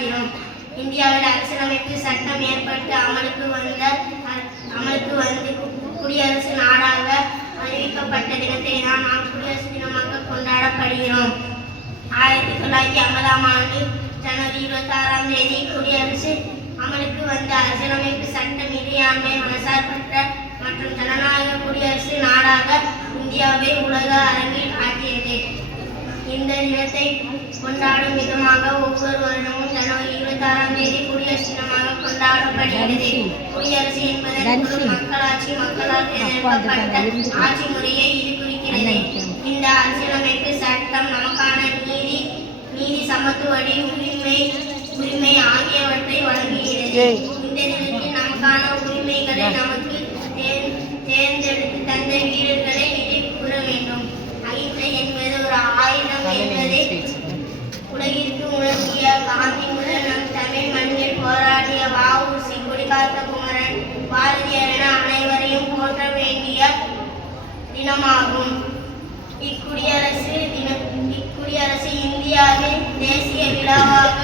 கொண்டாடுகிறோம். இந்தியாவில் அரசியலமைப்பு சட்டம் ஏற்பட்டு அமலுக்கு வந்து குடியரசு நாடாக அறிவிக்கப்பட்ட தினத்தை தான் நாம் குடியரசு தினமாக கொண்டாடப்படுகிறோம். 1950ஆம் ஆண்டு ஜனவரி 26ஆம் தேதி குடியரசு அமலுக்கு வந்த அரசியலமைப்பு சட்டம் இறையாண்மை, மனசார்பற்ற மற்றும் ஜனநாயக குடியரசு நாடாக இந்தியாவை உலக அரங்கில் காட்டியது. இந்த தினத்தை கொண்டாடும் விதமாக ஒவ்வொரு வருடமும் ஜனவரி 26ஆம் தேதி குடியரசு தினமாக கொண்டாடப்படுகிறது. குடியரசு என்பது மக்களாட்சி, மக்களால் தேர்ந்தெடுக்கப்பட்ட ஆட்சி முறையை இது குறிக்கிறது. இந்த அரசியலமைப்பு சட்டம் நமக்கான நீதி, சமத்துவடி, உரிமை ஆகியவற்றை வழங்குகிறது. இந்த தினத்தில் நமக்கான உரிமைகளை நமக்கு தேர்ந்தெடுத்து தந்த வீரர்களை நினைவு கூற வேண்டும். அகிம்சை என்பது ஒரு ஆயுதம் என்பதை உலகிற்கு உணர்த்திய காந்தி முதல் நம் தமிழ் மண்ணில் போராடிய வ.உ.சி., கொடிகாத்த குமரன், பாரதியார் என அனைவரையும் போற்ற வேண்டிய தினமாகும். இக்குடியரசு இந்தியாவின் தேசிய விழாவாக